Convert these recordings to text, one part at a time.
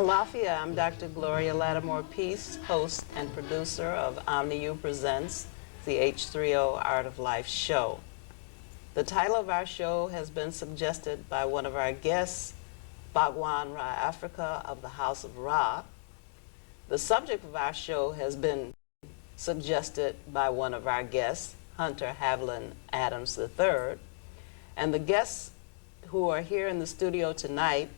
Lafayette, I'm Dr. Gloria Lattimore Peace, host and producer of OmniU Presents, the H3O Art of Life show. The title of our show has been suggested by one of our guests, Bhagwan Ra Africa of the House of Ra. The subject of our show has been suggested by one of our guests, Hunter Haviland Adams III. And the guests who are here in the studio tonight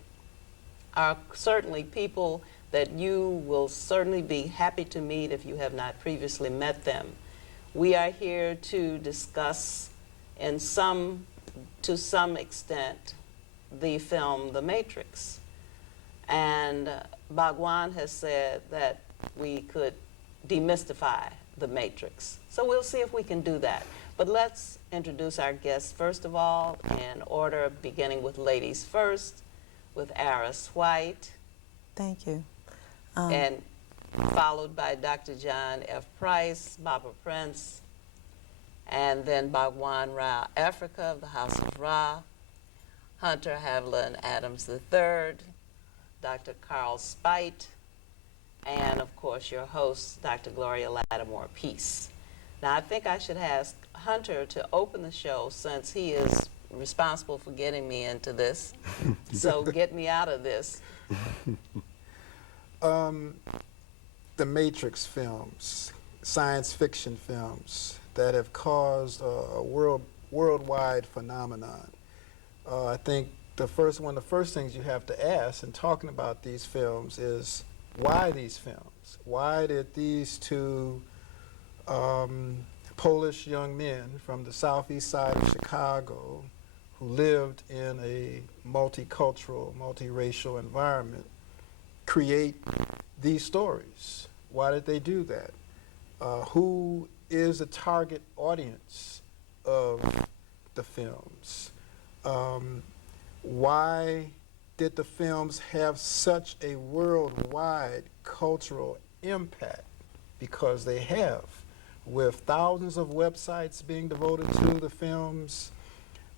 are certainly people that you will certainly be happy to meet if you have not previously met them. We are here to discuss to some extent the film The Matrix. And Bhagwan has said that we could demystify the Matrix. So we'll see if we can do that. But let's introduce our guests first of all in order, beginning with ladies first, with Aris White. Thank you. And followed by Dr. John F. Price, Baba Prince, and then Bhagwan Ra Africa of the House of Ra, Hunter Haviland Adams III, Dr. Carl Spite, and of course your host, Dr. Gloria Lattimore Peace. Now I think I should ask Hunter to open the show since he is responsible for getting me into this. So get me out of this. The Matrix films, science fiction films that have caused a worldwide phenomenon. I think one of the first things you have to ask in talking about these films is why these films? Why did these two Polish young men from the southeast side of Chicago who lived in a multicultural, multiracial environment create these stories? Why did they do that? Who is the target audience of the films? Why did the films have such a worldwide cultural impact? Because they have, with thousands of websites being devoted to the films,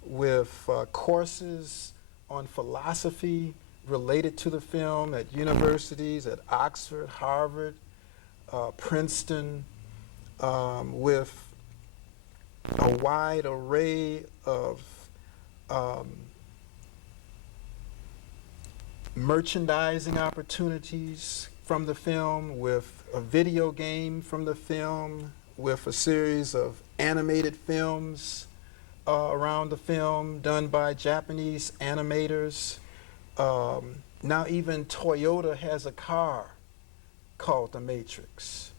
with courses on philosophy related to the film at universities, at Oxford, Harvard, Princeton, with a wide array of merchandising opportunities from the film, with a video game from the film, with a series of animated films around the film done by Japanese animators. Now even Toyota has a car called The Matrix.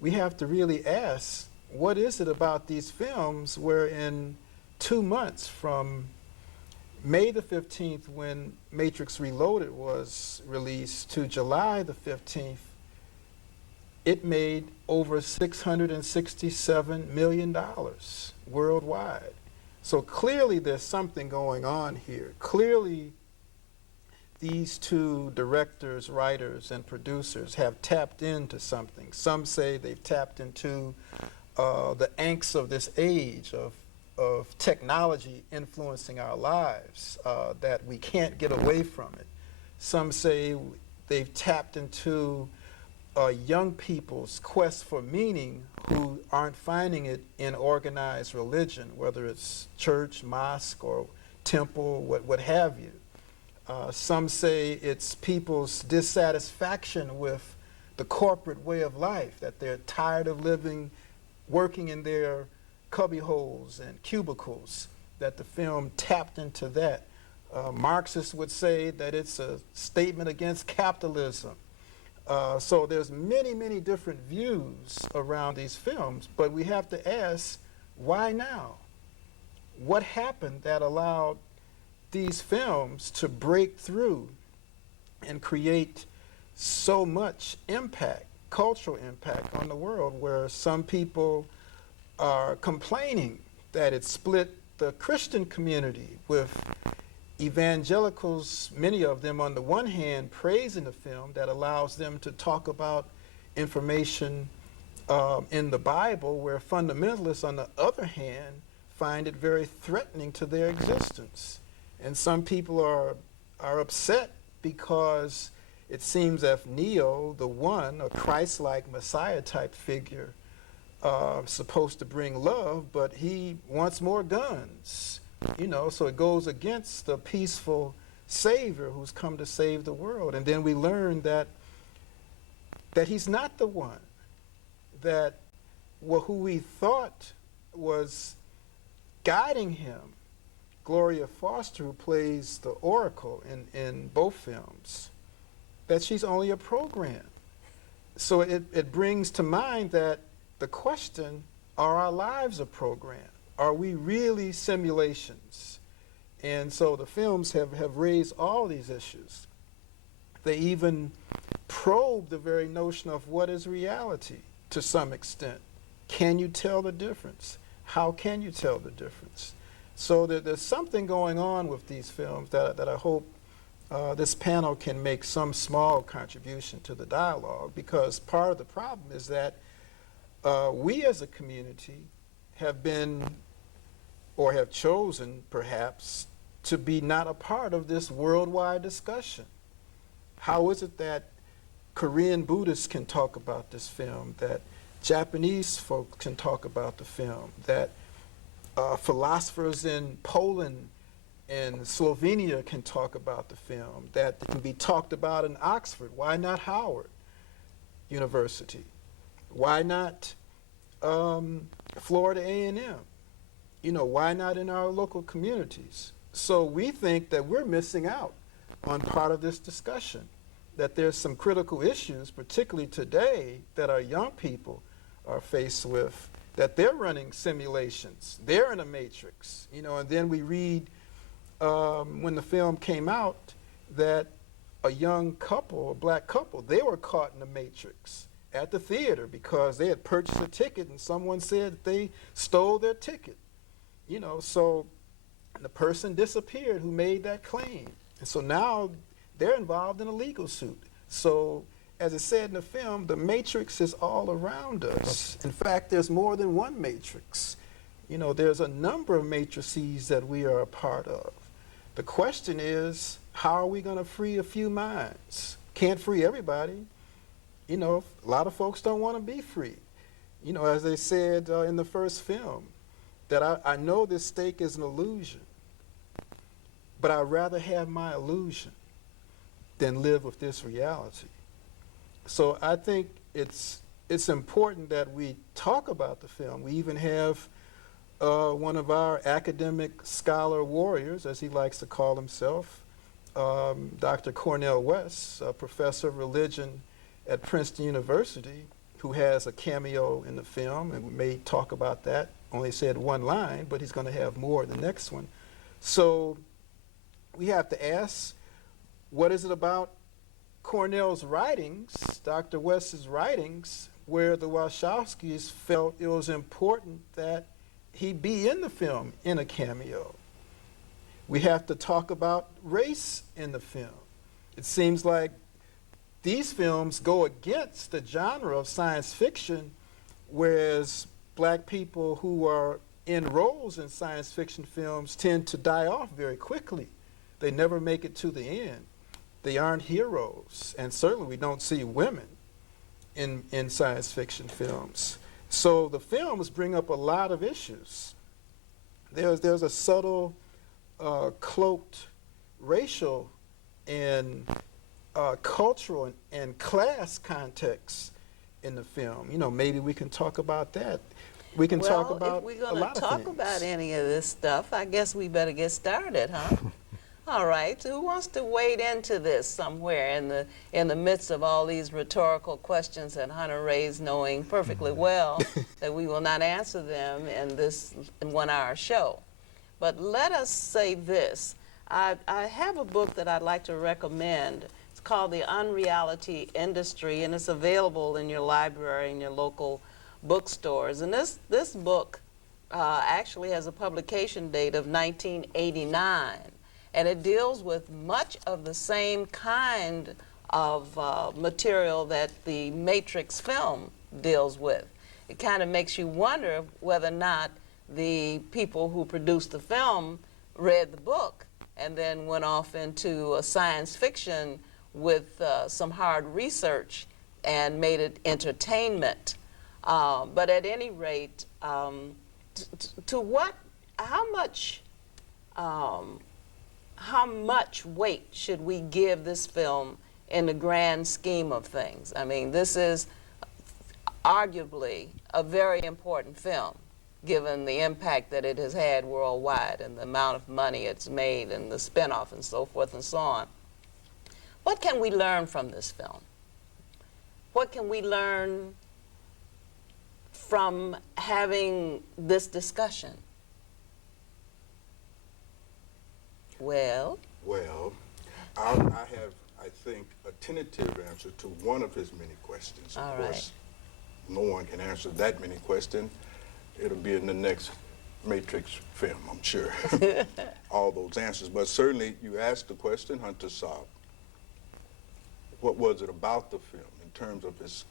We have to really ask, what is it about these films where in 2 months from May the 15th, when Matrix Reloaded was released, to July the 15th, it made over $667 million worldwide. So clearly there's something going on here. Clearly these two directors, writers, and producers have tapped into something. Some say they've tapped into the angst of this age of technology influencing our lives, that we can't get away from it. Some say they've tapped into young people's quest for meaning who aren't finding it in organized religion, whether it's church, mosque, or temple, what have you. Some say it's people's dissatisfaction with the corporate way of life, that they're tired of working in their cubbyholes and cubicles, that the film tapped into that. Marxists would say that it's a statement against capitalism. So there's many, many different views around these films, but we have to ask, why now? What happened that allowed these films to break through and create so much impact, cultural impact on the world, where some people are complaining that it split the Christian community, with evangelicals, many of them on the one hand praising the film that allows them to talk about information in the Bible, where fundamentalists on the other hand find it very threatening to their existence. And some people are upset because it seems that Neo, the one, a Christ-like Messiah-type figure, supposed to bring love, but he wants more guns. So it goes against the peaceful Savior who's come to save the world. And then we learn that he's not the one, that who we thought was guiding him, Gloria Foster, who plays the Oracle in both films, that she's only a program. So it brings to mind that the question, are our lives a program? Are we really simulations? And so the films have raised all these issues. They even probe the very notion of what is reality to some extent. Can you tell the difference? How can you tell the difference? So there's something going on with these films that I hope this panel can make some small contribution to the dialogue, because part of the problem is that we as a community have been, or have chosen perhaps, to be not a part of this worldwide discussion. How is it that Korean Buddhists can talk about this film, that Japanese folks can talk about the film, that philosophers in Poland and Slovenia can talk about the film, that it can be talked about in Oxford? Why not Howard University? Why not Florida A&M? Why not in our local communities? So we think that we're missing out on part of this discussion, that there's some critical issues, particularly today, that our young people are faced with, that they're running simulations. They're in a matrix, and then we read when the film came out that a young couple, a black couple, they were caught in the matrix at the theater because they had purchased a ticket and someone said that they stole their ticket. So the person disappeared who made that claim. And so now they're involved in a legal suit. So as it said in the film, the matrix is all around us. In fact, there's more than one matrix. There's a number of matrices that we are a part of. The question is, how are we going to free a few minds? Can't free everybody. A lot of folks don't want to be free. As they said in the first film, that I know this steak is an illusion, but I'd rather have my illusion than live with this reality. So I think it's important that we talk about the film. We even have one of our academic scholar warriors, as he likes to call himself, Dr. Cornel West, a professor of religion at Princeton University, who has a cameo in the film, and we may talk about that. Only said one line, but he's going to have more in the next one. So we have to ask, what is it about Cornell's writings, Dr. West's writings, where the Wachowskis felt it was important that he be in the film in a cameo? We have to talk about race in the film. It seems like these films go against the genre of science fiction, whereas black people who are in roles in science fiction films tend to die off very quickly. They never make it to the end. They aren't heroes, and certainly we don't see women in science fiction films. So the films bring up a lot of issues. There's a subtle cloaked racial and cultural and class context in the film. Maybe we can talk about that. We can talk about a lot of things. If we're going to talk about any of this stuff, I guess we better get started, huh? All right. So who wants to wade into this somewhere in the midst of all these rhetorical questions that Hunter raised, knowing perfectly well that we will not answer them in this 1-hour show? But let us say this. I have a book that I'd like to recommend. It's called The Unreality Industry, and it's available in your library and your local bookstores. And this book actually has a publication date of 1989, and it deals with much of the same kind of material that the Matrix film deals with. It kind of makes you wonder whether or not the people who produced the film read the book and then went off into a science fiction with some hard research and made it entertainment. But at any rate, to what, how much weight should we give this film in the grand scheme of things? I mean, this is arguably a very important film, given the impact that it has had worldwide and the amount of money it's made and the spin-off and so forth and so on. What can we learn from this film? What can we learn from having this discussion? Well, I have, I think, a tentative answer to one of his many questions. All of right. course, no one can answer that many questions. It'll be in the next Matrix film, I'm sure. All those answers. But certainly, you asked the question, Hunter Saab, what was it about the film in terms of its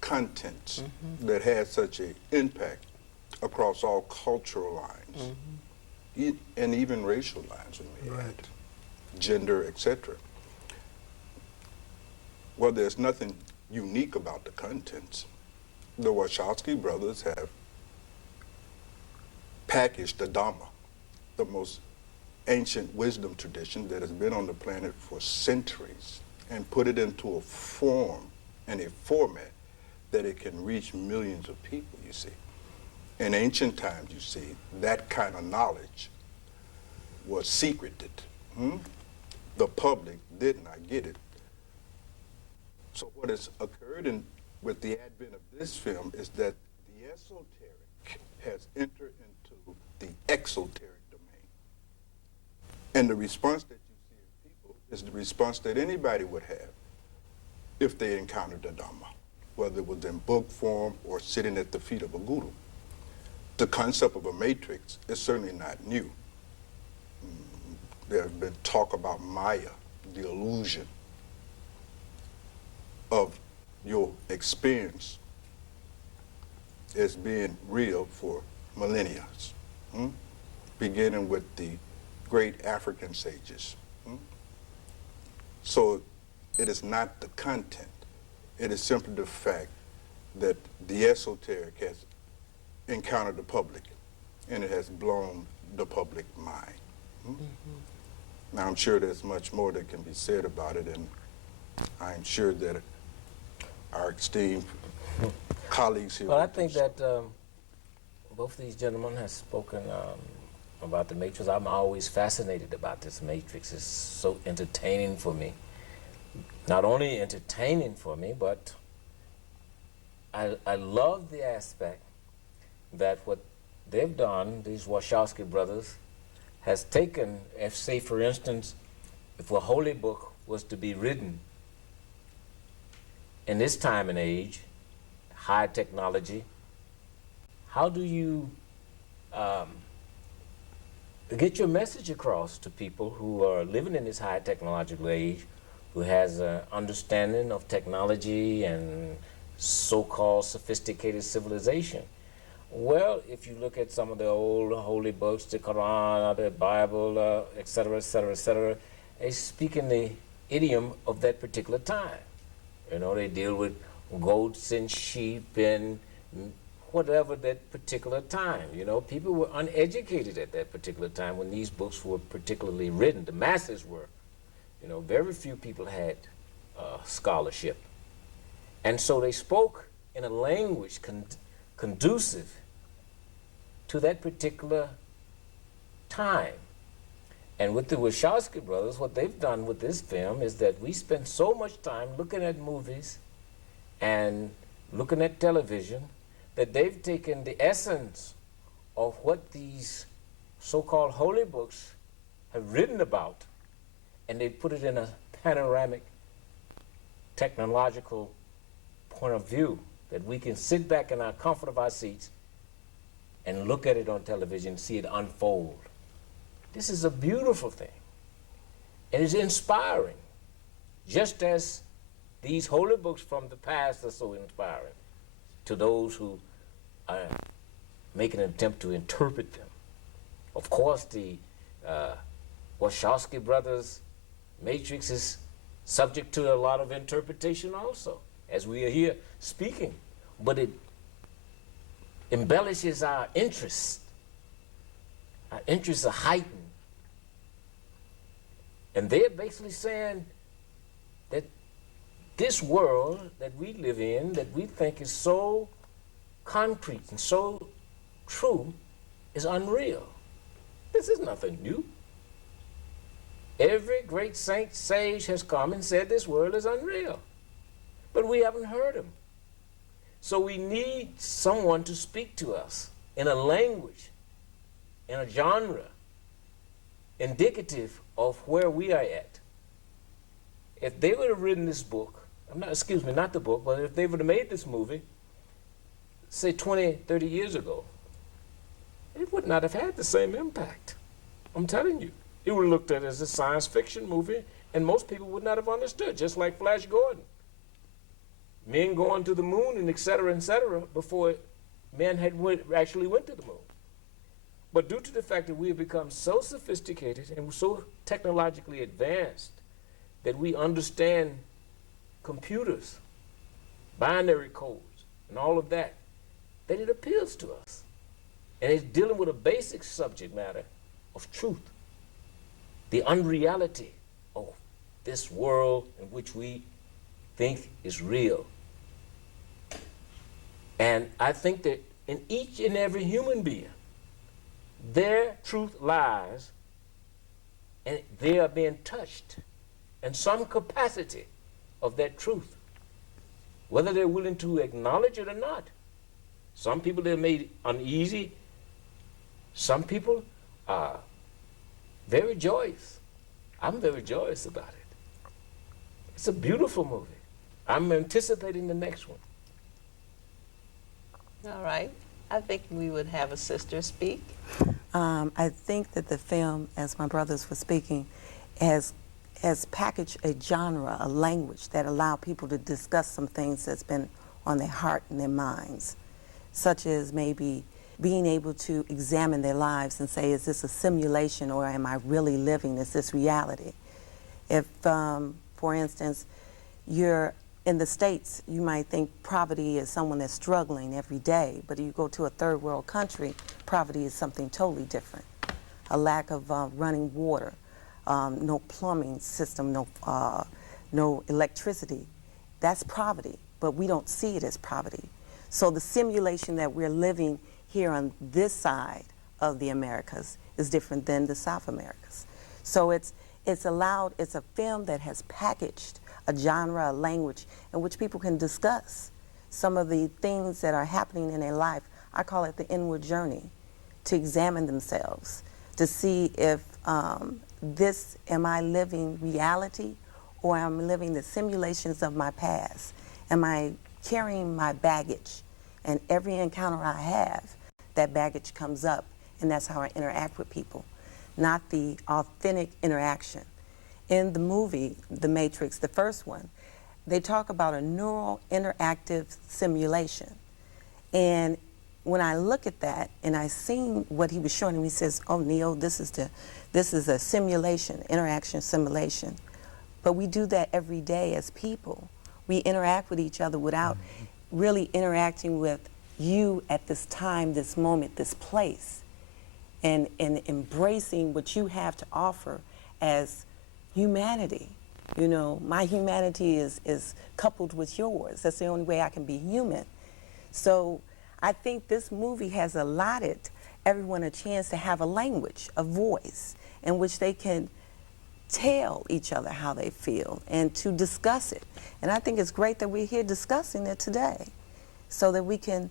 contents that had such an impact across all cultural lines, and even racial lines, when we add gender, etc. Well, there's nothing unique about the contents. The Wachowski brothers have packaged the Dhamma, the most ancient wisdom tradition that has been on the planet for centuries, and put it into a form and a format that it can reach millions of people, you see. In ancient times, you see, that kind of knowledge was secreted. The public did not get it. So what has occurred with the advent of this film is that the esoteric has entered into the exoteric domain. And the response that you see in people is the response that anybody would have if they encountered the Dhamma, whether it was in book form or sitting at the feet of a guru. The concept of a matrix is certainly not new. There has been talk about Maya, the illusion of your experience as being real for millennia, beginning with the great African sages. So it is not the content. It is simply the fact that the esoteric has encountered the public, and it has blown the public mind. Now, I'm sure there's much more that can be said about it, and I'm sure that our esteemed colleagues here. Well, I think that both these gentlemen have spoken about the Matrix. I'm always fascinated about this Matrix. It's so entertaining for me. Not only entertaining for me, but I love the aspect that what they've done, these Wachowski brothers, has taken, if say for instance, if a holy book was to be written in this time and age, high technology, how do you get your message across to people who are living in this high technological age, who has an understanding of technology and so-called sophisticated civilization? Well, if you look at some of the old holy books, the Quran, the Bible, et cetera, they speak in the idiom of that particular time. You know, they deal with goats and sheep and whatever that particular time. You know, people were uneducated at that particular time when these books were particularly written. The masses were. You know, very few people had scholarship. And so they spoke in a language conducive to that particular time. And with the Wachowski brothers, what they've done with this film is that we spend so much time looking at movies and looking at television that they've taken the essence of what these so-called holy books have written about, and they put it in a panoramic technological point of view that we can sit back in our comfort of our seats and look at it on television, see it unfold. This is a beautiful thing. And it's inspiring, just as these holy books from the past are so inspiring to those who are making an attempt to interpret them. Of course, the Wachowski brothers' Matrix is subject to a lot of interpretation also, as we are here speaking. But it embellishes our interests. Our interests are heightened. And they're basically saying that this world that we live in, that we think is so concrete and so true, is unreal. This is nothing new. Every great saint, sage has come and said this world is unreal. But we haven't heard him. So we need someone to speak to us in a language, in a genre, indicative of where we are at. If they would have written this book, not the book, but if they would have made this movie, say 20, 30 years ago, it would not have had the same impact. I'm telling you. It would have looked at it as a science fiction movie, and most people would not have understood, just like Flash Gordon. Men going to the moon and et cetera, before men actually went to the moon. But due to the fact that we have become so sophisticated and so technologically advanced that we understand computers, binary codes, and all of that, that it appeals to us. And it's dealing with a basic subject matter of truth, the unreality of this world in which we think is real. And I think that in each and every human being, their truth lies, and they are being touched in some capacity of that truth, whether they're willing to acknowledge it or not. Some people they're made uneasy. Some people are very joyous. I'm very joyous about it. It's a beautiful movie. I'm anticipating the next one. All right. I think we would have a sister speak. I think that the film, as my brothers were speaking, has packaged a genre, a language that allow people to discuss some things that's been on their heart and their minds, such as maybe being able to examine their lives and say, is this a simulation or am I really living? Is this reality? If, for instance, you're in the States, you might think poverty is someone that's struggling every day, but you go to a third world country, poverty is something totally different. A lack of running water, no plumbing system, no electricity. That's poverty, but we don't see it as poverty. So the simulation that we're living here on this side of the Americas is different than the South Americas. So it's a film that has packaged a genre, a language in which people can discuss some of the things that are happening in their life. I call it the inward journey, to examine themselves, to see if am I living reality or am I living the simulations of my past? Am I carrying my baggage? And every encounter I have, that baggage comes up, and that's how I interact with people, not the authentic interaction. In the movie, The Matrix, the first one, they talk about a neural interactive simulation. And when I look at that and I seen what he was showing him, he says, oh, Neo, this is a simulation, interaction simulation. But we do that every day as people. We interact with each other without really interacting with you at this time, this moment, this place, and embracing what you have to offer as humanity. You know, my humanity is coupled with yours. That's the only way I can be human. So I think this movie has allotted everyone a chance to have a language, a voice, in which they can tell each other how they feel and to discuss it. And I think it's great that we're here discussing it today so that we can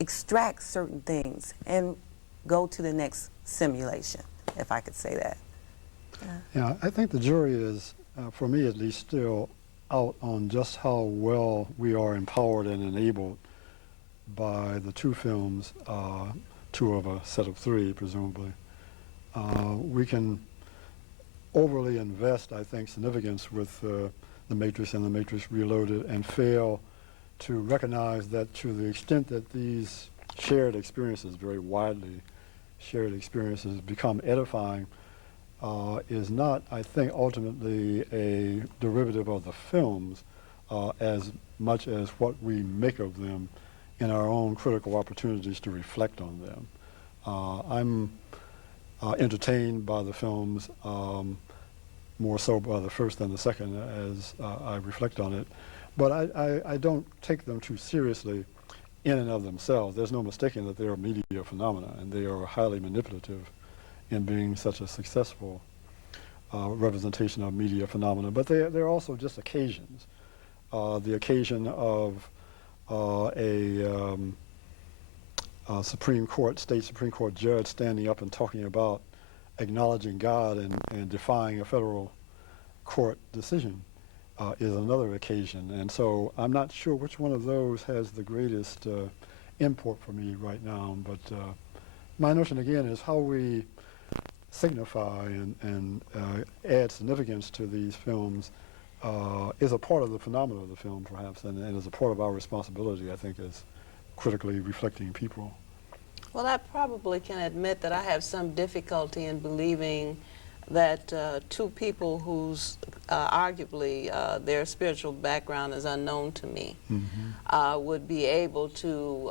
extract certain things and go to the next simulation, if I could say that. Yeah, I think the jury is, for me at least, still out on just how well we are empowered and enabled by the two films, two of a set of three, presumably. We can overly invest, I think, significance with The Matrix and The Matrix Reloaded and fail to recognize that to the extent that these shared experiences, very widely shared experiences, become edifying, is not, I think, ultimately a derivative of the films as much as what we make of them in our own critical opportunities to reflect on them. I'm entertained by the films more so by the first than the second as I reflect on it. But I don't take them too seriously in and of themselves. There's no mistaking that they are media phenomena, and they are highly manipulative in being such a successful representation of media phenomena. But they're also just occasions. The occasion of a state Supreme Court judge standing up and talking about acknowledging God and defying a federal court decision is another occasion. And so I'm not sure which one of those has the greatest import for me right now, but my notion again is how we signify and add significance to these films is a part of the phenomena of the film, perhaps, and is a part of our responsibility, I think, as critically reflecting people. Well, I probably can admit that I have some difficulty in believing that two people whose arguably their spiritual background is unknown to me would be able to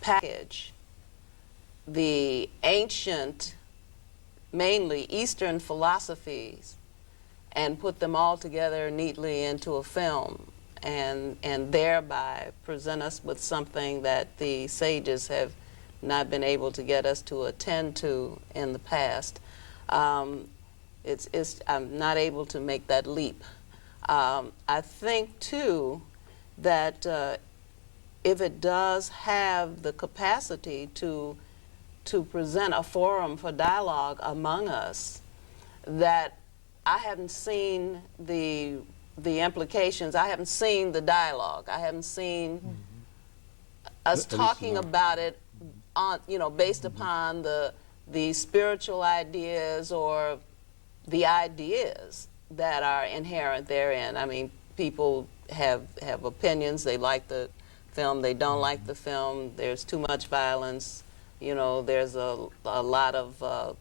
package the ancient, mainly Eastern philosophies and put them all together neatly into a film and thereby present us with something that the sages have not been able to get us to attend to in the past. I'm not able to make that leap. I think, too, that if it does have the capacity to present a forum for dialogue among us, that I haven't seen the implications. I haven't seen the dialogue. I haven't seen us talking about it on, based upon the spiritual ideas or the ideas that are inherent therein. I mean, people have opinions. They like the film. They don't like the film. There's too much violence. There's a lot of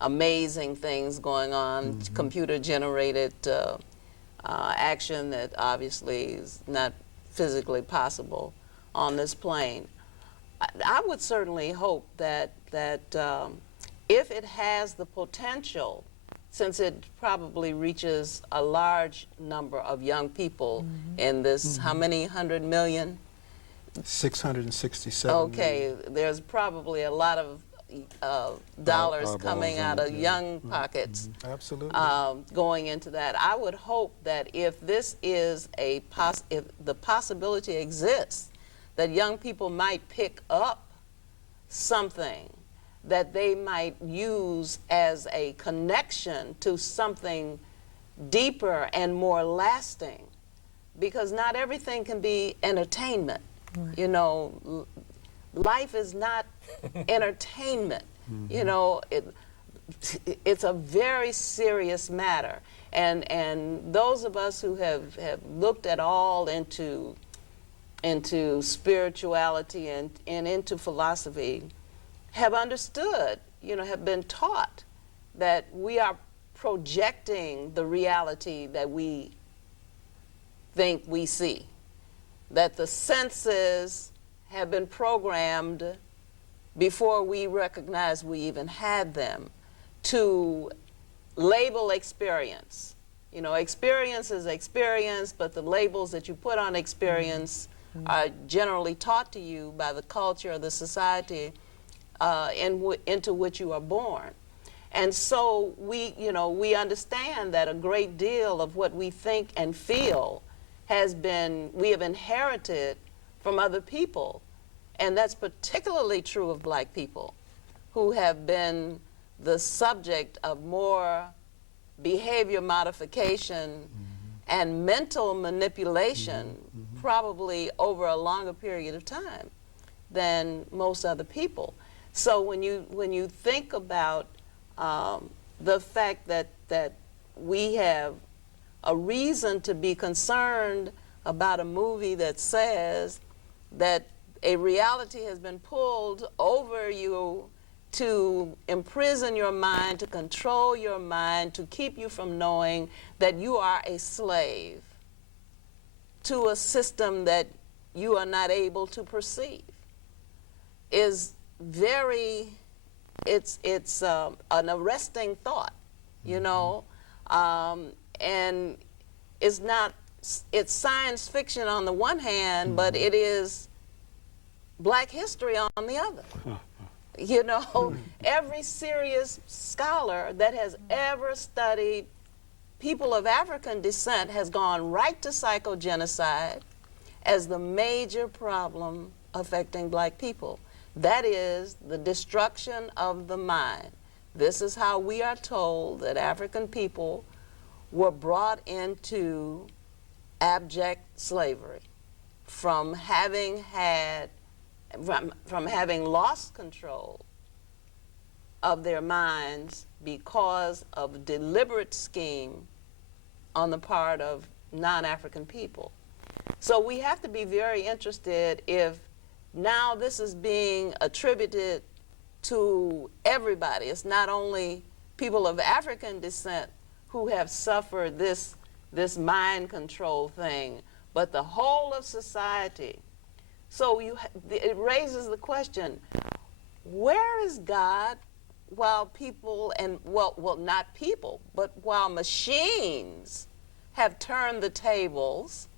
amazing things going on, computer-generated action that obviously is not physically possible on this plane. I would certainly hope that if it has the potential, since it probably reaches a large number of young people in this, how many 100 million? 667 Okay, there's probably a lot of dollars coming out of young pockets. Absolutely. Going into that. I would hope that if this is if the possibility exists that young people might pick up something that they might use as a connection to something deeper and more lasting, because not everything can be entertainment. Right. Life is not entertainment. It's a very serious matter, and those of us who have looked at all into spirituality and into philosophy have understood, have been taught that we are projecting the reality that we think we see, that the senses have been programmed before we recognize we even had them to label experience. Experience is experience, but the labels that you put on experience are generally taught to you by the culture or the society into which you are born. And so we understand that a great deal of what we think and feel we have inherited from other people. And that's particularly true of black people, who have been the subject of more behavior modification and mental manipulation probably over a longer period of time than most other people. So when you think about the fact that we have a reason to be concerned about a movie that says that a reality has been pulled over you to imprison your mind, to control your mind, to keep you from knowing that you are a slave to a system that you are not able to perceive, is very, it's an arresting thought, you know, and it's not, it's science fiction on the one hand, but it is Black history on the other. You know, every serious scholar that has ever studied people of African descent has gone right to psychogenocide as the major problem affecting Black people. That is the destruction of the mind. This is how we are told that African people were brought into abject slavery, from having had, from having lost control of their minds because of deliberate scheme on the part of non-African people. So we have to be very interested if now this is being attributed to everybody. It's not only people of African descent who have suffered this mind control thing, but the whole of society. So it raises the question, where is God while people, and well, not people, but while machines have turned the tables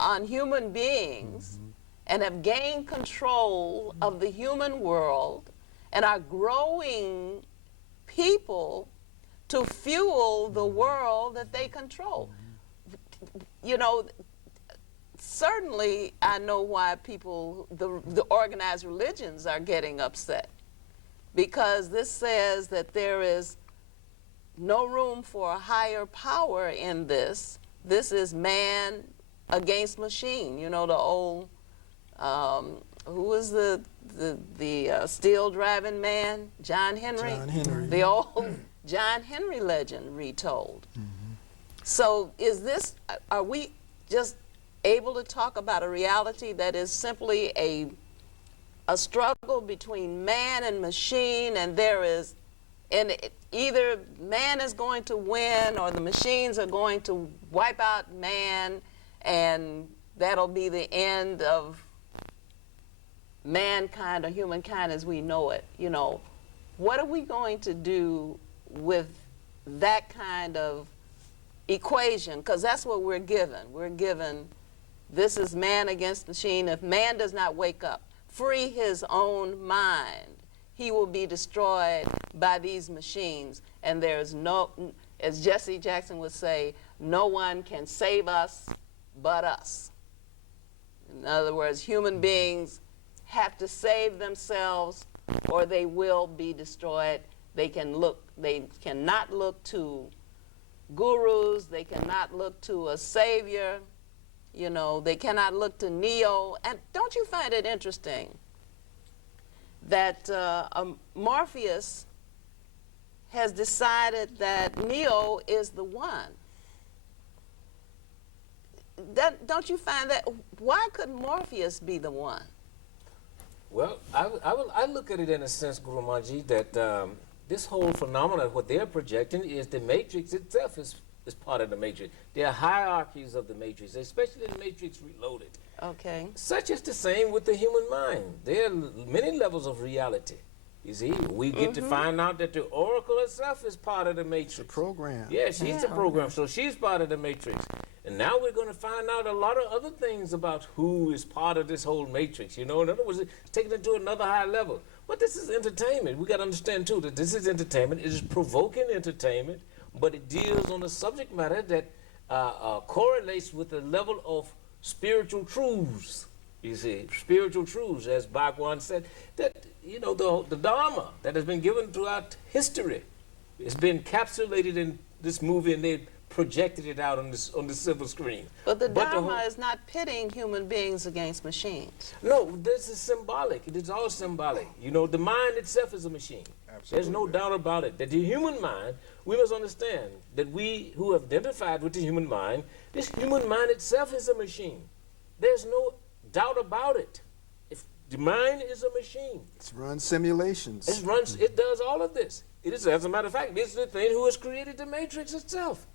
on human beings and have gained control of the human world and are growing people to fuel the world that they control? You know, certainly I know why people, the organized religions are getting upset, because this says that there is no room for a higher power in this. This is man against machine. You know, the old, who was the steel driving man? John Henry? John Henry. The old John Henry legend retold. So is this, are we just able to talk about a reality that is simply a struggle between man and machine, and there is, and either man is going to win or the machines are going to wipe out man, and that'll be the end of mankind or humankind as we know it? You know, what are we going to do with that kind of equation? Because that's what we're given. We're given, this is man against machine. If man does not wake up, free his own mind, he will be destroyed by these machines. And there's no, as Jesse Jackson would say, no one can save us but us. In other words, human beings have to save themselves or they will be destroyed. They cannot look to gurus, they cannot look to a savior, you know, they cannot look to Neo. And don't you find it interesting that Morpheus has decided that Neo is the one? Don't you find that, why couldn't Morpheus be the one? Well, I look at it in a sense, Guru Manji, that this whole phenomenon, what they're projecting is the Matrix itself is part of the Matrix. There are hierarchies of the Matrix, especially the Matrix Reloaded. Okay. Such is the same with the human mind. There are many levels of reality. You see, we get to find out that the Oracle itself is part of the Matrix. The program. Yeah, she's a program, so she's part of the Matrix. And now we're going to find out a lot of other things about who is part of this whole Matrix. You know, in other words, it's taking it to another high level. But this is entertainment. We got to understand, too, that this is entertainment. It is provoking entertainment, but it deals on a subject matter that correlates with the level of spiritual truths. You see, spiritual truths, as Bhagwan said, that, you know, the Dharma that has been given throughout history has been encapsulated in this movie, and they projected it out on the silver screen. But the Dharma is not pitting human beings against machines. No, this is symbolic. It is all symbolic. You know, the mind itself is a machine. Absolutely. There's no doubt about it. That the human mind, we must understand that we who have identified with the human mind, this human mind itself is a machine. There's no doubt about it. If The mind is a machine. It's run simulations. It does all of this. It is, as a matter of fact, this is the thing who has created the matrix itself.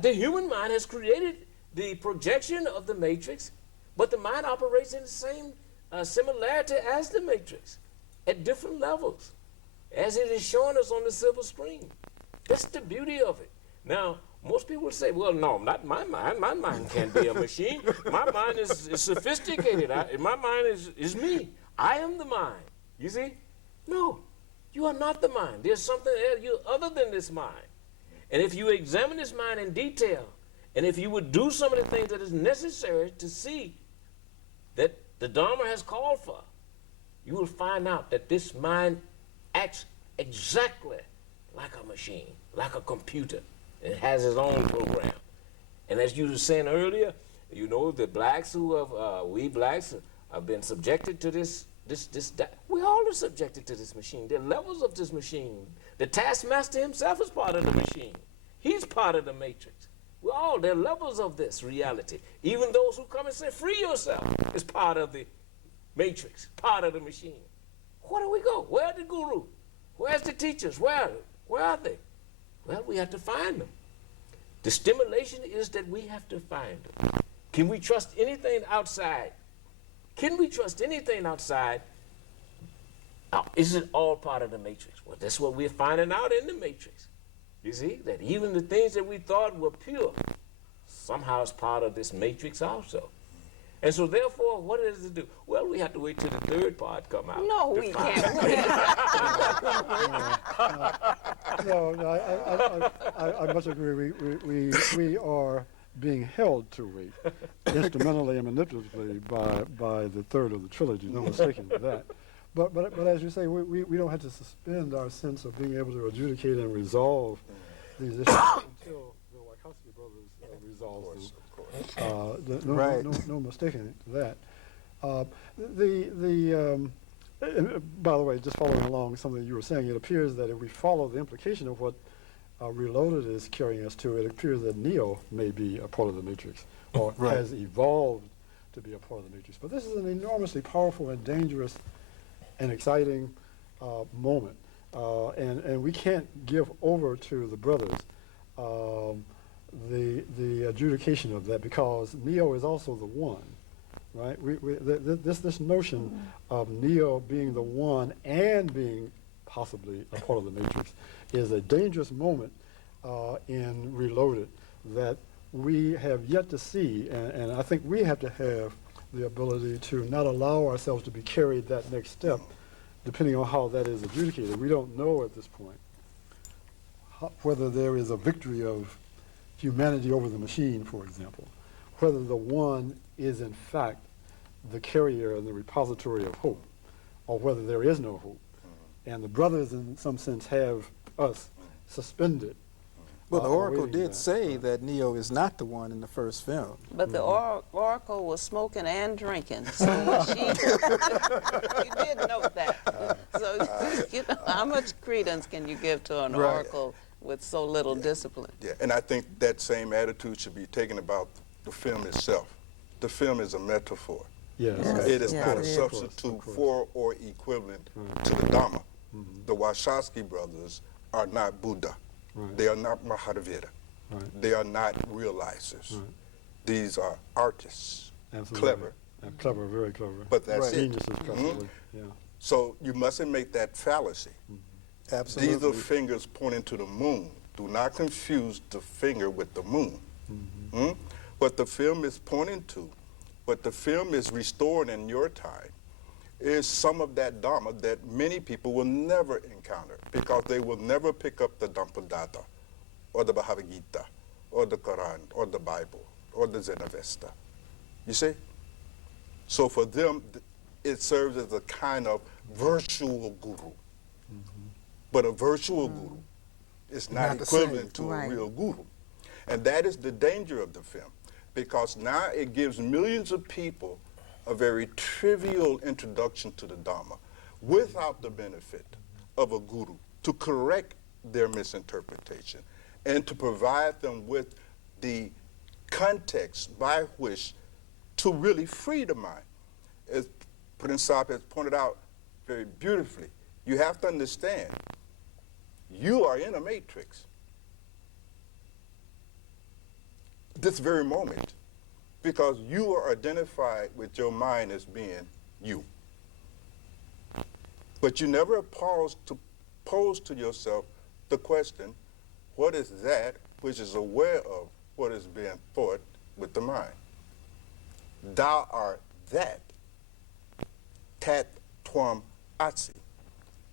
The human mind has created the projection of the matrix, but the mind operates in the same similarity as the matrix at different levels, as it is showing us on the silver screen. That's the beauty of it. Now, most people say, well, no, not my mind. My mind can't be a machine. My mind is sophisticated. My mind is me. I am the mind. You see? No, you are not the mind. There's something other than this mind. And if you examine this mind in detail, and if you would do some of the things that is necessary to see that the Dharma has called for, you will find out that this mind acts exactly like a machine, like a computer. It has its own program. And as you were saying earlier, you know, the blacks who have, we blacks have been subjected to this, we all are subjected to this machine. There are levels of this machine. The taskmaster himself is part of the machine. He's part of the matrix. There are levels of this reality. Even those who come and say, free yourself, is part of the matrix, part of the machine. Where do we go? Where's the guru? Where's the teachers? Where are they? Well, we have to find them. The stimulation is that we have to find them. Can we trust anything outside? Can we trust anything outside? Is it all part of the matrix? Well, that's what we're finding out in the matrix. You see, that even the things that we thought were pure, somehow is part of this matrix also. And so therefore, what does it do? Well, we have to wait till the third part come out. No, we can't. No, I much agree. We are being held to wait, instrumentally and manipulatively by the third of the trilogy. No mistaking that. But as you say, we don't have to suspend our sense of being able to adjudicate and resolve these issues until the Wachowski brothers resolve them. No mistaking that. By the way, just following along something you were saying, it appears that if we follow the implication of what Reloaded is carrying us to, it appears that Neo may be a part of the Matrix, or has evolved to be a part of the Matrix. But this is an enormously powerful and dangerous and exciting moment, and we can't give over to the brothers the adjudication of that, because Neo is also the one, right? This notion of Neo being the one and being possibly a part of the Matrix is a dangerous moment in Reloaded that we have yet to see, and I think we have to have the ability to not allow ourselves to be carried that next step, depending on how that is adjudicated. We don't know at this point whether there is a victory of humanity over the machine, for example, whether the one is in fact the carrier and the repository of hope, or whether there is no hope. And the brothers, in some sense, have us suspended. Well, the Oracle did say that Neo is not the one in the first film. But the Oracle was smoking and drinking, so she, you did note that. So, you know, how much credence can you give to an Oracle with so little discipline? Yeah, and I think that same attitude should be taken about the film itself. The film is a metaphor. Yes. It is not a substitute for or equivalent to the Dharma. The Wachowski brothers are not Buddha. They are not Mahavira. They are not realizers. These are artists. Absolutely. Clever. And clever, very clever. But that's it. Geniuses, possibly. Yeah. So you mustn't make that fallacy. Absolutely. These are fingers pointing to the moon. Do not confuse the finger with the moon. What the film is pointing to, what the film is restoring in your time, is some of that Dharma that many people will never encounter, because they will never pick up the Dhammapada, or the Bhagavad Gita, or the Quran, or the Bible, or the Zenavesta. You see? So for them, it serves as a kind of virtual guru. But a virtual guru is not equivalent to a real guru. And that is the danger of the film, because now it gives millions of people a very trivial introduction to the Dharma without the benefit of a guru to correct their misinterpretation and to provide them with the context by which to really free the mind. As Prophet Insop has pointed out very beautifully. You have to understand, you are in a matrix. This very moment, because you are identified with your mind as being you. But you never pause to pose to yourself the question, what is that which is aware of what is being thought with the mind? Thou art that, tat twam atsi.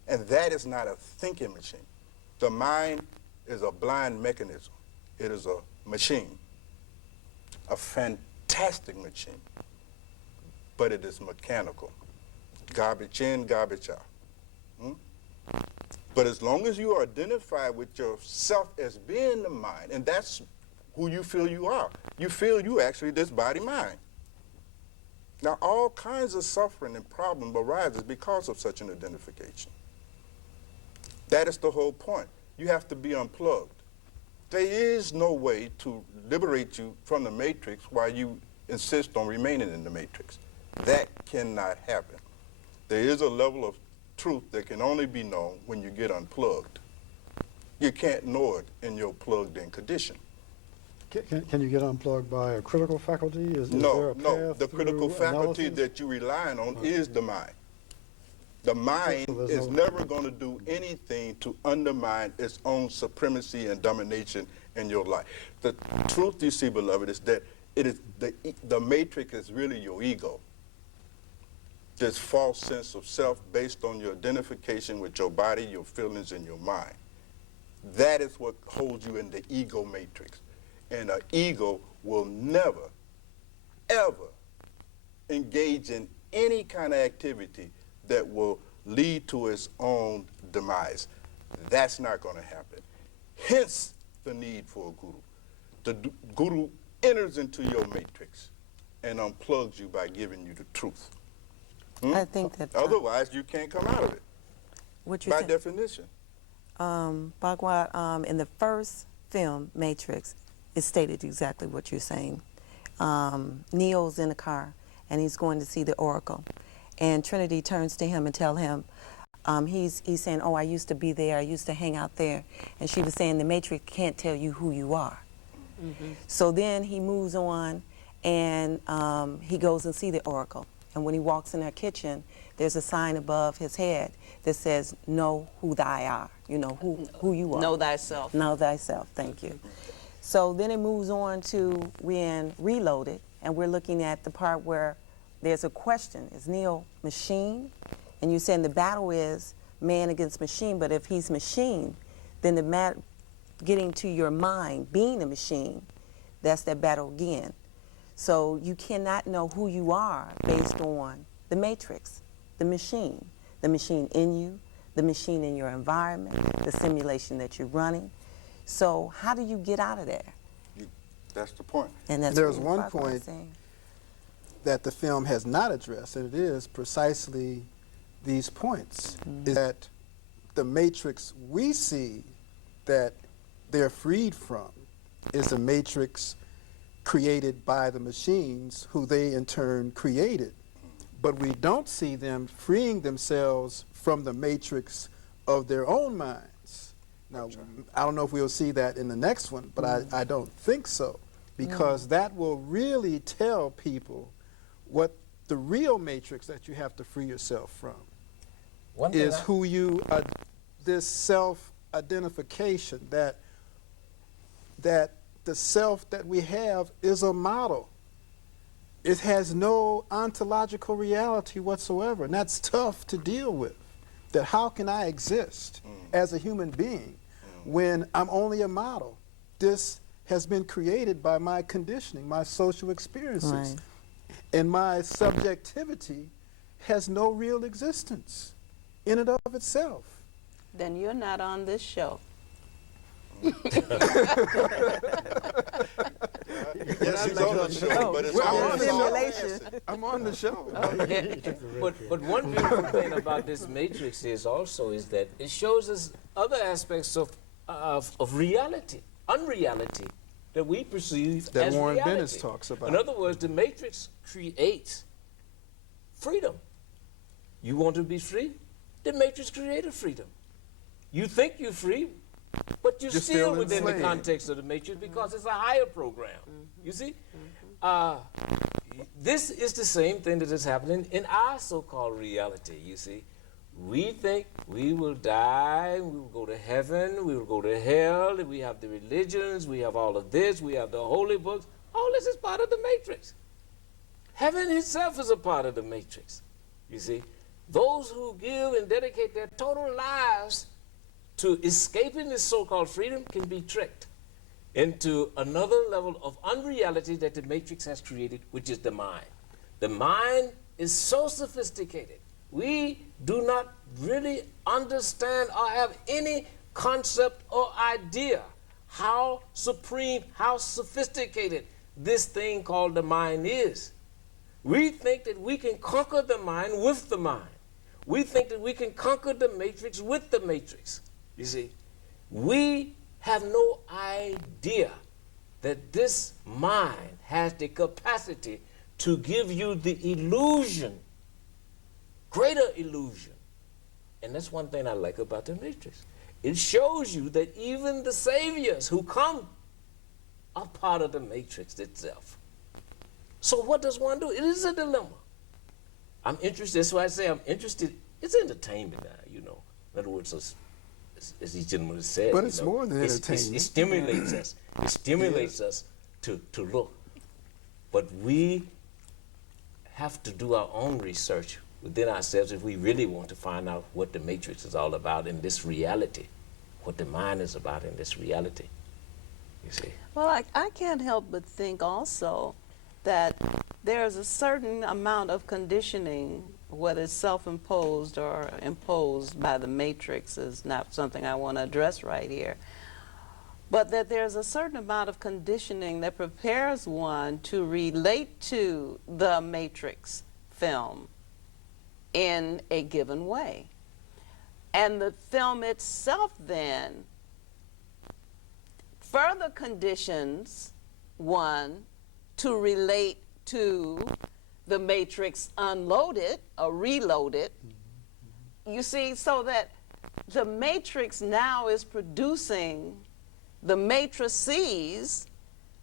And that is not a thinking machine. The mind is a blind mechanism. It is a machine, a fantastic machine, but it is mechanical. Garbage in, garbage out. But as long as you are identified with yourself as being the mind, and that's who you feel you are, you feel you actually this body mind. Now all kinds of suffering and problem arises because of such an identification. That is the whole point. You have to be unplugged. There is no way to liberate you from the matrix while you insist on remaining in the matrix. That cannot happen. There is a level of truth that can only be known when you get unplugged. You can't know it in your plugged-in condition. Can you get unplugged by a critical faculty? Is there No, a no. path The critical through faculty analysis? that you're relying on is the mind. The mind there's is no- never going to do anything to undermine its own supremacy and domination in your life. The truth, you see, beloved, is that it is the matrix is really your ego. This false sense of self based on your identification with your body, your feelings, and your mind. That is what holds you in the ego matrix. And an ego will never, ever engage in any kind of activity that will lead to its own demise. That's not going to happen. Hence the need for a guru. The guru enters into your matrix and unplugs you by giving you the truth. I think that Otherwise, you can't come out of it, what you by said, definition. Bagua, in the first film, Matrix, it stated exactly what you're saying. Neo's in the car, and he's going to see the Oracle. And Trinity turns to him and tell him, he's saying, oh, I used to be there, I used to hang out there. And she was saying, the Matrix can't tell you who you are. Mm-hmm. So then he moves on, and he goes and see the Oracle. And when he walks in her kitchen, there's a sign above his head that says, know who thou art, you know, who you are. Know thyself. Know thyself, thank you. So then it moves on to when Reloaded, and we're looking at the part where there's a question, is Neo machine? And you're saying the battle is man against machine, but if he's machine, then getting to your mind, being a machine, that's that battle again. So you cannot know who you are based on the matrix, the machine in you, the machine in your environment, the simulation that you're running. So how do you get out of there? That's the point. And that's There's what one Bagua was point saying. that the film has not addressed, and it is precisely these points, is that the matrix we see that they're freed from is a matrix created by the machines who they in turn created. But we don't see them freeing themselves from the matrix of their own minds. Now, I don't know if we'll see that in the next one, but I don't think so, because that will really tell people what the real matrix that you have to free yourself from is who you are, this self-identification, that the self that we have is a model. It has no ontological reality whatsoever, and that's tough to deal with. That how can I exist as a human being when I'm only a model? This has been created by my conditioning, my social experiences, Right. and my subjectivity has no real existence in and of itself. Then you're not on this show. Yes, he's on the show, but it's Well, I'm all on the simulation. I'm on the show. But one beautiful thing about this matrix is that it shows us other aspects of reality, unreality, that we perceive That as Warren reality. Bennis talks about. In other words, the matrix creates freedom. You want to be free? The Matrix created freedom. You think you're free, but you're still within the enslaved. context of the Matrix because it's a higher program. You see? This is the same thing that is happening in our so-called reality, you see. We think we will die, we will go to heaven, we will go to hell, we have the religions, we have all of this, we have the holy books. All this is part of the Matrix. Heaven itself is a part of the Matrix, you see. Those who give and dedicate their total lives to escaping this so-called freedom can be tricked into another level of unreality that the Matrix has created, which is the mind. The mind is so sophisticated. We do not really understand or have any concept or idea how supreme, how sophisticated this thing called the mind is. We think that we can conquer the mind with the mind. We think that we can conquer the Matrix with the Matrix. You see, we have no idea that this mind has the capacity to give you the illusion, greater illusion. And that's one thing I like about the Matrix. It shows you that even the saviors who come are part of the Matrix itself. So what does one do? It is a dilemma. I'm interested, that's why I say I'm interested. It's entertainment now, you know. In other words, as these gentlemen have said. But it's more than entertainment. It stimulates us. It stimulates us to look. But we have to do our own research within ourselves if we really want to find out what the Matrix is all about in this reality, what the mind is about in this reality, you see. Well, I can't help but think also that there's a certain amount of conditioning, whether it's self-imposed or imposed by the Matrix, is not something I want to address right here. But that there's a certain amount of conditioning that prepares one to relate to the Matrix film in a given way. And the film itself then further conditions one to relate to the Matrix unloaded or reloaded. You see, so that the Matrix now is producing the matrices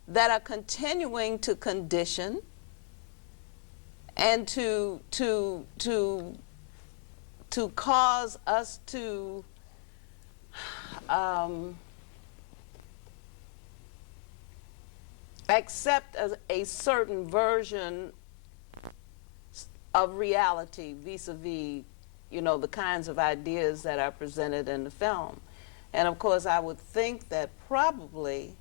that are continuing to condition and to cause us to accept a certain version of reality vis-a-vis, you know, the kinds of ideas that are presented in the film. And of course, I would think that probably,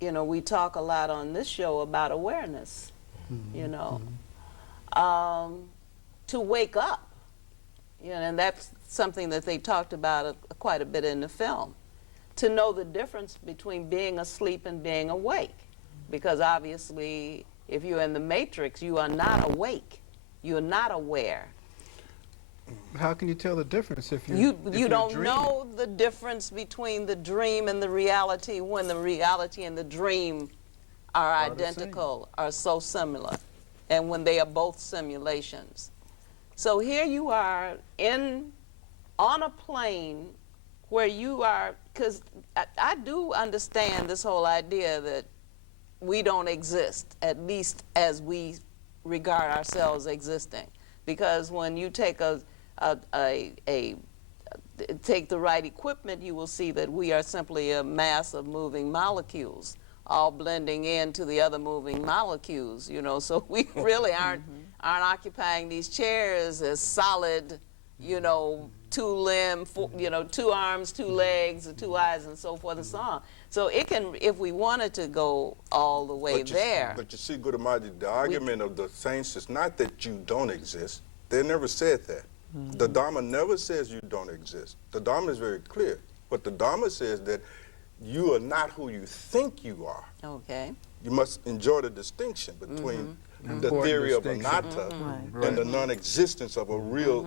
you know, we talk a lot on this show about awareness, you know, to wake up. You know, and that's something that they talked about quite a bit in the film, to know the difference between being asleep and being awake. Because obviously, if you're in the Matrix, you are not awake. You're not aware. How can you tell the difference if You you're don't dreaming? know the difference between the dream and the reality when the reality and the dream are identical, are so similar, and when they are both simulations. So here you are on a plane where you are, because I do understand this whole idea that we don't exist, at least as we regard ourselves existing. Because when you take take the right equipment, you will see that we are simply a mass of moving molecules, all blending into the other moving molecules, you know, so we really aren't occupying these chairs as solid, you know, two arms, two legs, two eyes, and so forth and so on. So it can, if we wanted to go all the way there. But you see, Good Almighty, the argument of the saints is not that you don't exist. They never said that. The Dharma never says you don't exist. The Dharma is very clear. But the Dharma says that you are not who you think you are. Okay. You must enjoy the distinction between the Important theory of distinction. anatta and the non-existence of a real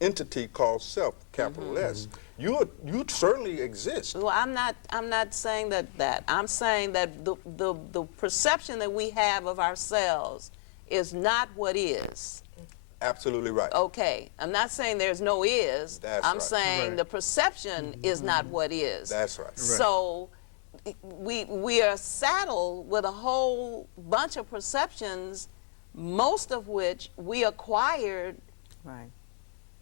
entity called self, capital S. You certainly exist. Well, I'm not saying that. I'm saying that the perception that we have of ourselves is not what is. Absolutely right. Okay, I'm not saying there's no is. That's I'm right. saying the perception is not what is. That's right. So we are saddled with a whole bunch of perceptions, most of which we acquired Right.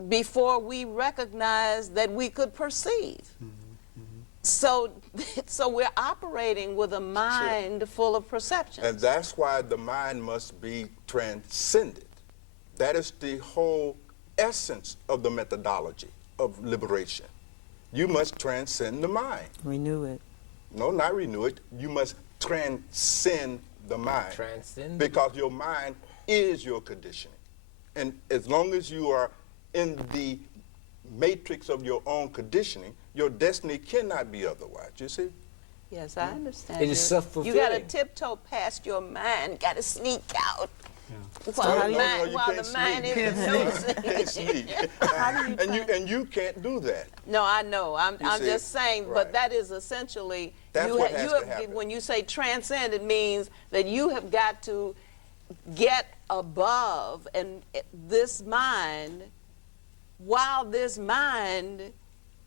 before we recognized that we could perceive. So we're operating with a mind full of perceptions. And that's why the mind must be transcended. That is the whole essence of the methodology of liberation. You must transcend the mind. Renew it. No, not renew it. You must transcend the mind. Transcend? Because your mind is your conditioning. And as long as you are in the matrix of your own conditioning, your destiny cannot be otherwise, you see? Yes, I understand. It is You self-fulfilling. got to tiptoe past your mind, got to sneak out. Well, While, no, you while can't the mind sneak. is You can't sneak. And you can't do that. No, I know. I'm see? just saying, Right. but that is essentially That's what has to happen. when you say transcend, it means that you have got to get above and this mind, while this mind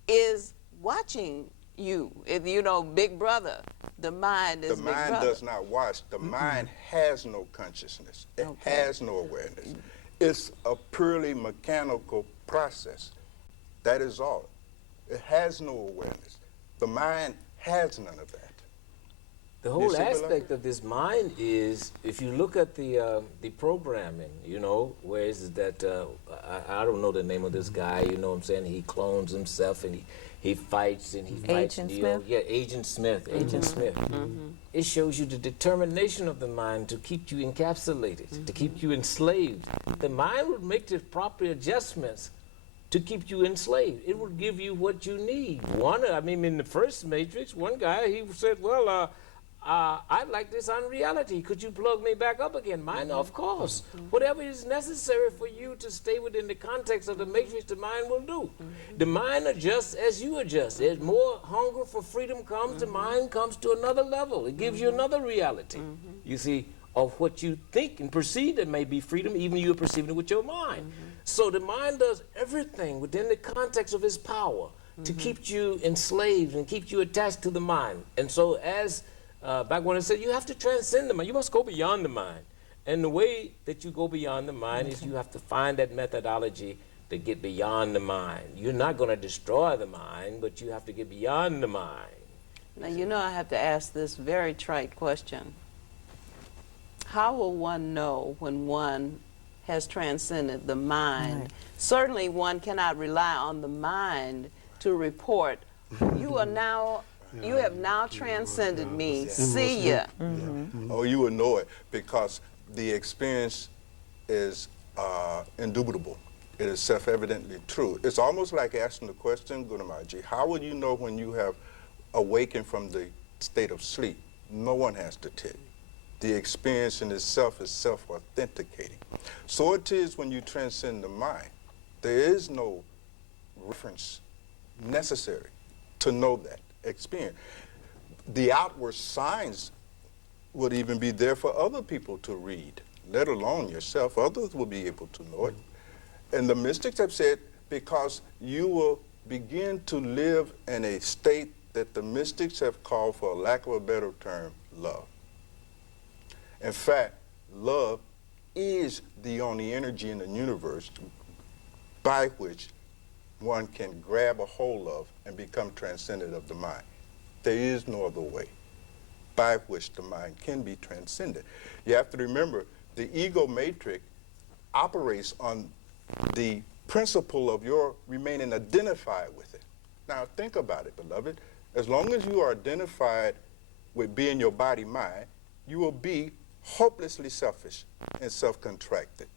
is watching you. You know, Big Brother. The mind is The Big mind Brother. does not watch. The mind has no consciousness. It Okay. has no awareness. It's a purely mechanical process. That is all. It has no awareness. The mind has none of that. The whole see, beloved? aspect of this mind is, if you look at the programming, you know, where is it that, I don't know the name of this guy, you know what I'm saying, he clones himself and he fights and he fights. Agent Neo. Smith? Yeah, Agent Smith, Agent Smith. It shows you the determination of the mind to keep you encapsulated, to keep you enslaved. The mind would make the proper adjustments to keep you enslaved. It will give you what you need. In the first Matrix, one guy, he said, well, I like this unreality. Could you plug me back up again? Mine, of course. Whatever is necessary for you to stay within the context of the matrix, the mind will do. The mind adjusts as you adjust. As more hunger for freedom comes, the mind comes to another level. It gives you another reality, you see, of what you think and perceive that may be freedom, even you are perceiving it with your mind. So the mind does everything within the context of its power to keep you enslaved and keep you attached to the mind. And so as back when I said you have to transcend the mind, you must go beyond the mind. And the way that you go beyond the mind is you have to find that methodology to get beyond the mind. You're not going to destroy the mind, but you have to get beyond the mind. Now, you know, I have to ask this very trite question. How will one know when one has transcended the mind? Right. Certainly one cannot rely on the mind to report, you are now, you have now transcended me, see ya. Oh, you will know it because the experience is indubitable. It is self-evidently true. It's almost like asking the question, Gunamaji, how will you know when you have awakened from the state of sleep? No one has to tell you. The experience in itself is self-authenticating. So it is when you transcend the mind. There is no reference necessary to know that experience. The outward signs would even be there for other people to read, let alone yourself. Others will be able to know it. And the mystics have said, because you will begin to live in a state that the mystics have called, for lack of a better term, love. In fact, love is the only energy in the universe by which one can grab a hold of and become transcendent of the mind. There is no other way by which the mind can be transcended. You have to remember, the ego matrix operates on the principle of your remaining identified with it. Now think about it, beloved. As long as you are identified with being your body-mind, you will be hopelessly selfish and self-contracted.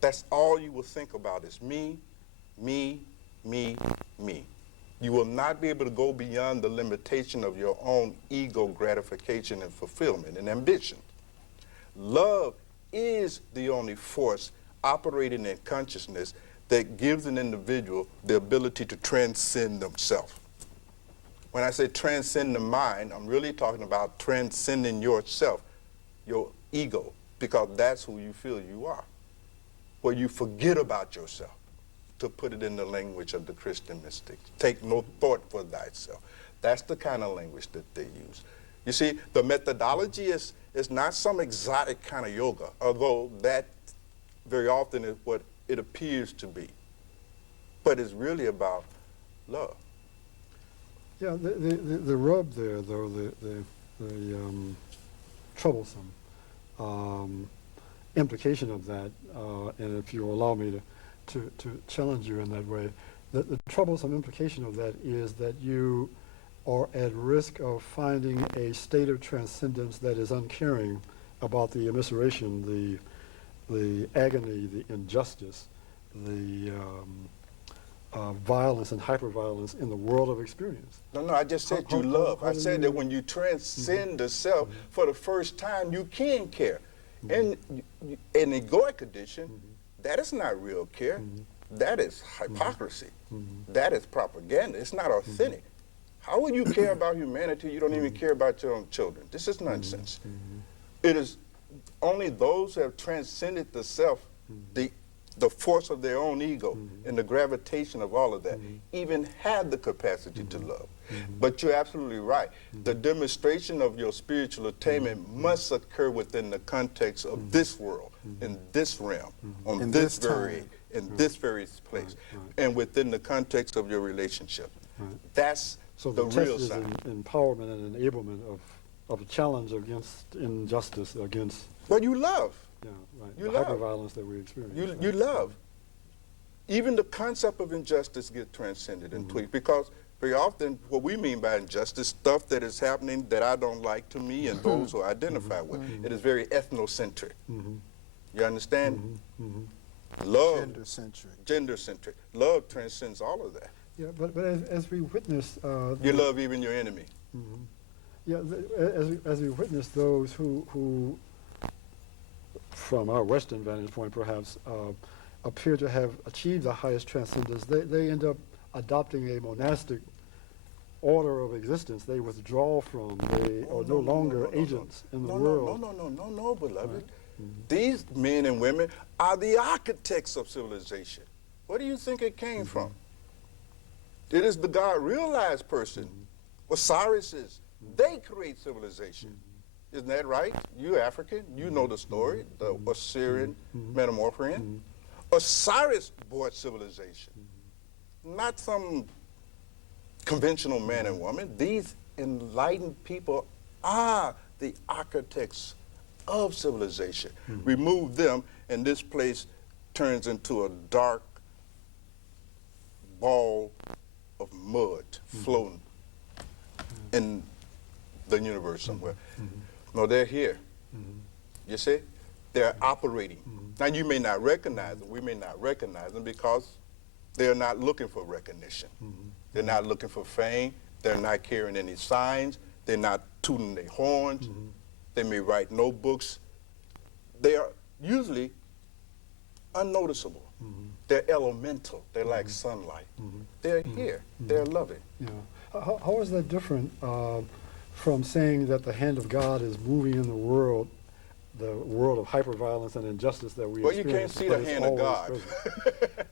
That's all you will think about is me, me, me, me. You will not be able to go beyond the limitation of your own ego gratification and fulfillment and ambition. Love is the only force operating in consciousness that gives an individual the ability to transcend themselves. When I say transcend the mind, I'm really talking about transcending yourself, your ego, because that's who you feel you are. where you forget about yourself, to put it in the language of the Christian mystics. Take no thought for thyself. That's the kind of language that they use. You see, the methodology is not some exotic kind of yoga, although that very often is what it appears to be. But it's really about love. Yeah, the rub there, though, the troublesome implication of that, and if you allow me to challenge you in that way, the troublesome implication of that is that you are at risk of finding a state of transcendence that is uncaring about the immiseration, the agony, the injustice, the violence and hyperviolence in the world of experience. No, I just said you love. I said that when you transcend the self for the first time, you can care. In an egoic condition, that is not real care. That is hypocrisy. That is propaganda. It's not authentic. How will you care about humanity? You don't even care about your own children. This is nonsense. It is only those who have transcended the self, the force of their own ego and the gravitation of all of that, even have the capacity to love. But you're absolutely right. The demonstration of your spiritual attainment must occur within the context of this world, in this realm, on this very, in this very place, and within the context of your relationship. That's So the the real test is sign. empowerment and enablement of a challenge against injustice, against But you love. You the love. hyperviolence that we experience. You love. Even the concept of injustice gets transcended and tweaked, because very often what we mean by injustice, stuff that is happening that I don't like to me and those who identify with, it is very ethnocentric. You understand? Love, Gender-centric. gender-centric. Love transcends all of that. Yeah, but as we witness, You love even your enemy. yeah, as we witness those who, from our Western vantage point perhaps, appear to have achieved the highest transcendence, they end up adopting a monastic order of existence. They withdraw from, they are no longer agents in the world. No, beloved. These men and women are the architects of civilization. Where do you think it came from? It is the God-realized person. Osiris is. They create civilization. Isn't that right? You're African. You know the story, the Osirian Metamorphosean. Osiris brought civilization, not some conventional man and woman. These enlightened people are the architects of civilization. Remove them, and this place turns into a dark ball of mud floating in the universe somewhere. No, they're here. You see? They're operating. Now, you may not recognize them. We may not recognize them because they're not looking for recognition. They're not looking for fame. They're not carrying any signs. They're not tooting their horns. They may write no books. They are usually unnoticeable. They're elemental. They're like sunlight. They're here. They're loving. Yeah. How is that different from saying that the hand of God is moving in the world of hyperviolence and injustice that we Well, you can't experience? see but the it's hand of always God.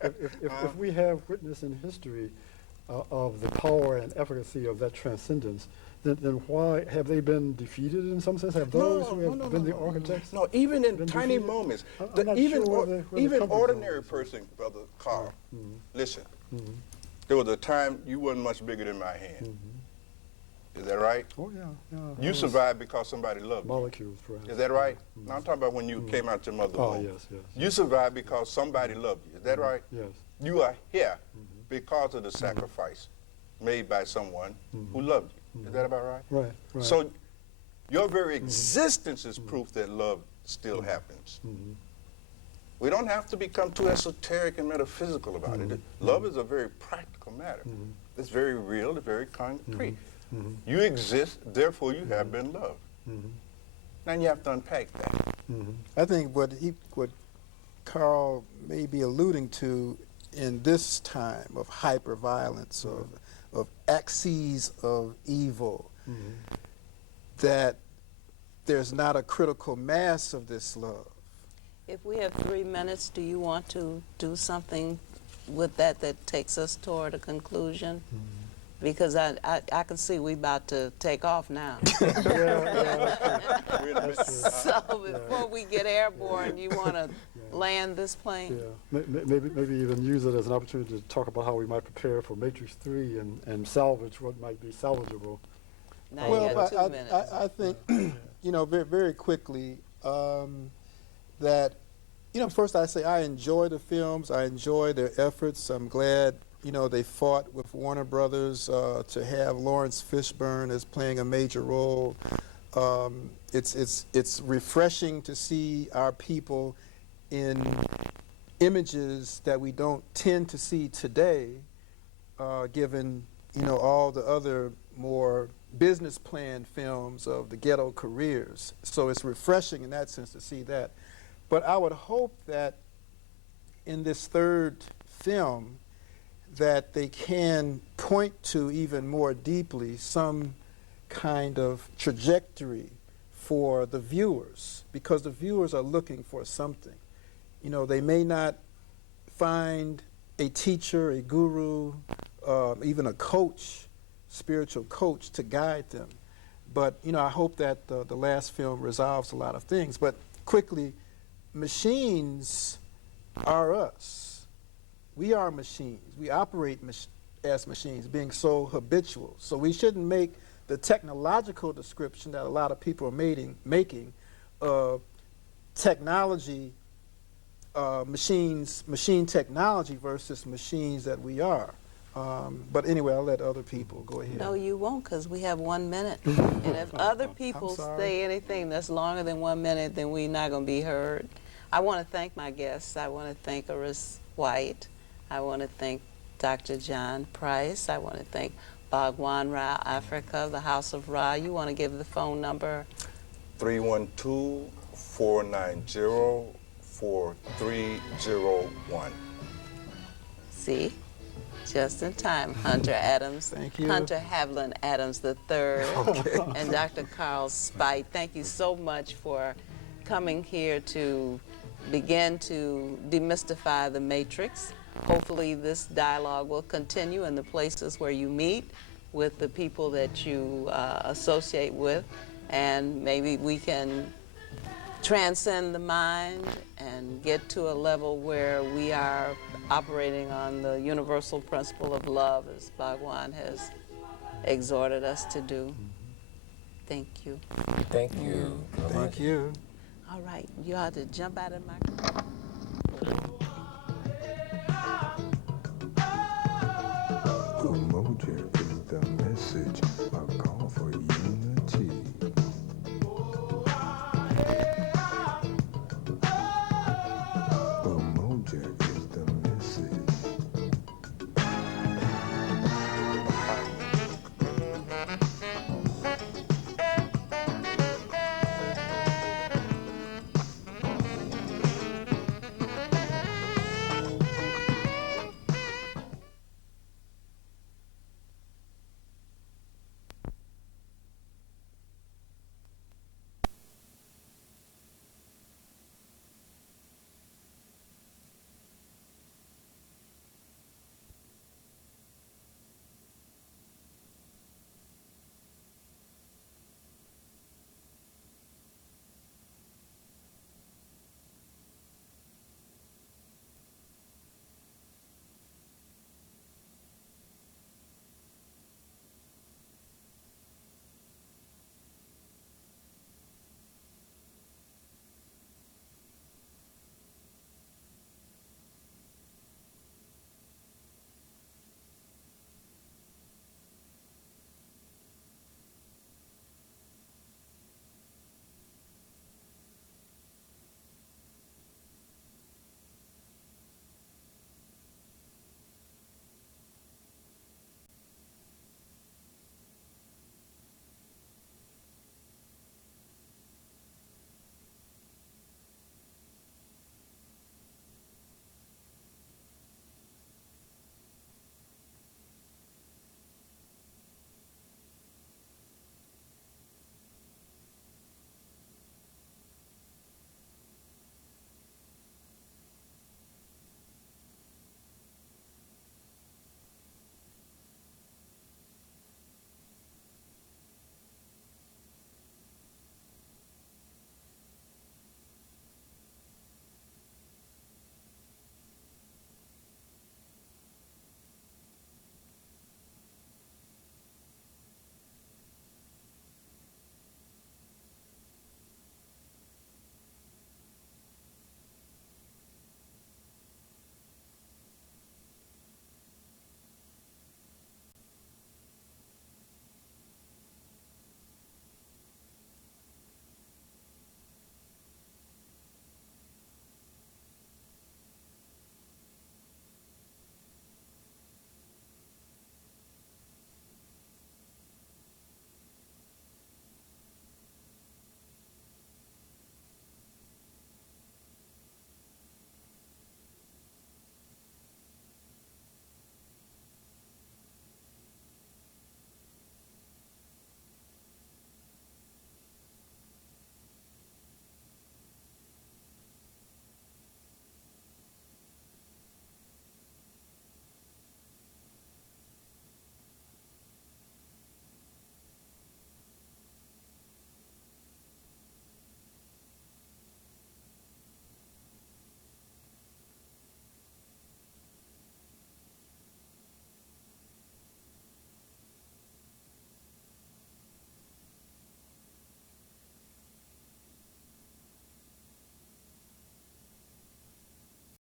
present? If we have witness in history of the power and efficacy of that transcendence, then why have they been defeated in some sense? Have those who have been the architects? No, even in been tiny defeated? moments. I'm not Even sure where the even comfort ordinary zone is. person, Brother Carl, listen. There was a time you wasn't much bigger than my hand. Is that right? Oh, yeah. You survived because somebody loved you. Molecules, perhaps. Is that right? Now I'm talking about when you came out your mother's Oh, womb. yes, yes. You survived because somebody loved you. Is that right? Yes. You are here because of the sacrifice made by someone who loved you. Is that about right? Right, right. So your very existence is proof that love still happens. We don't have to become too esoteric and metaphysical about it. Love is a very practical matter. It's very real, it's very concrete. You exist, therefore you have been loved. And you have to unpack that. I think what Carl may be alluding to in this time of hyperviolence, of axes of evil, that there's not a critical mass of this love. If we have 3 minutes, do you want to do something with that takes us toward a conclusion? Because I can see we about to take off now. So before we get airborne, you want to land this plane? Maybe even use it as an opportunity to talk about how we might prepare for Matrix 3 and salvage what might be salvageable. Now you Well, got 2 minutes. I think, you know, very, very quickly, that, you know, first I say I enjoy the films. I enjoy their efforts. I'm glad, you know, they fought with Warner Brothers to have Lawrence Fishburne as playing a major role. It's refreshing to see our people in images that we don't tend to see today, given, you know, all the other more business plan films of the ghetto careers. So it's refreshing in that sense to see that. But I would hope that in this third film that they can point to even more deeply some kind of trajectory for the viewers, because the viewers are looking for something. You know, they may not find a teacher, a guru, even a coach, spiritual coach to guide them. But, you know, I hope that the last film resolves a lot of things. But quickly, machines are us. We are machines. We operate as machines, being so habitual. So we shouldn't make the technological description that a lot of people are making technology, machine technology versus machines that we are. But anyway, I'll let other people go ahead. No, you won't, because we have 1 minute. And if other people say anything that's longer than 1 minute, then we're not going to be heard. I want to thank my guests. I want to thank Aris White. I want to thank Dr. John Price. I want to thank Bhagwan Ra Africa, the House of Ra. You want to give the phone number? 312-490-4301. See? Just in time. Hunter Adams. Thank you. Hunter Havlin Adams III. And Dr. Carl Spite. Thank you so much for coming here to begin to demystify the Matrix. Hopefully this dialogue will continue in the places where you meet with the people that you associate with, and maybe we can transcend the mind and get to a level where we are operating on the universal principle of love, as Bhagwan has exhorted us to do. Thank you. Thank you. Thank you. All right, you ought to jump out of my